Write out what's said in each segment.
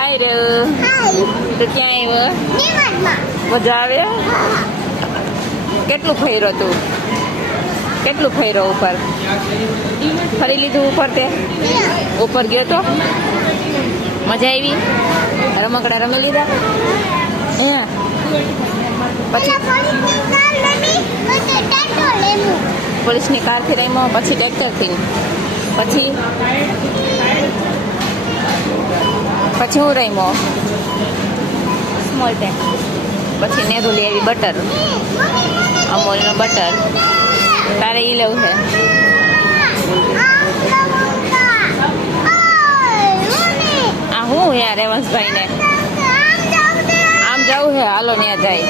હાય રે તો ક્યાં આવ્યો? મજા આવે? કેટલું ફર્યો તું? કેટલું ફર્યો ઉપર? ફરી લીધું ઉપર? તે ઉપર ગયો તો મજા આવી? રમકડા રમી લીધા? હે પછી પોલીસની કારથી રમ્યો, પછી ટ્રેક્ટરથી, પછી હું રમ્યો સ્મોલ ટેન્ક, પછી નેરુલી આવી બટર, અમૂલનો બટર. તારે ઈ લેવું છે? આ હું યાર રેવંશભાઈ ને આમ જવું છે, હાલો ત્યાં જાય.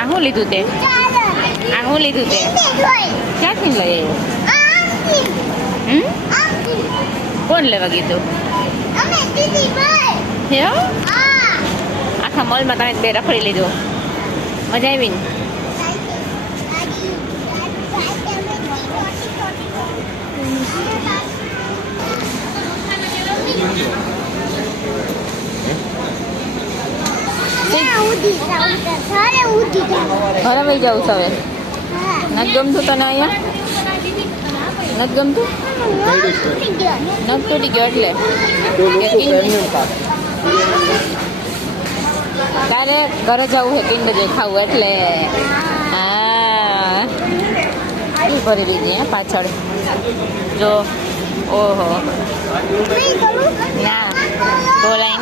આ શું લીધું તે? આ શું લીધું તે? ક્યાંથી લઈ આવ્યો? કોણ લેવા કીધું? આખા મોલમાં તને બે રખડી લીધું. મજા આવી ને? ઘરે વહી જવું છે હવે? નથી ગમતું તને અહીંયા? નથી ગમતું? નથી તૂટી ગયો એટલે તારે ઘરે જવું છે કિંડર જોઈ ખાવું એટલે. હા શું ભરી લીધી હે પાછળ જો? ઓહો ના બોલાય નહીં.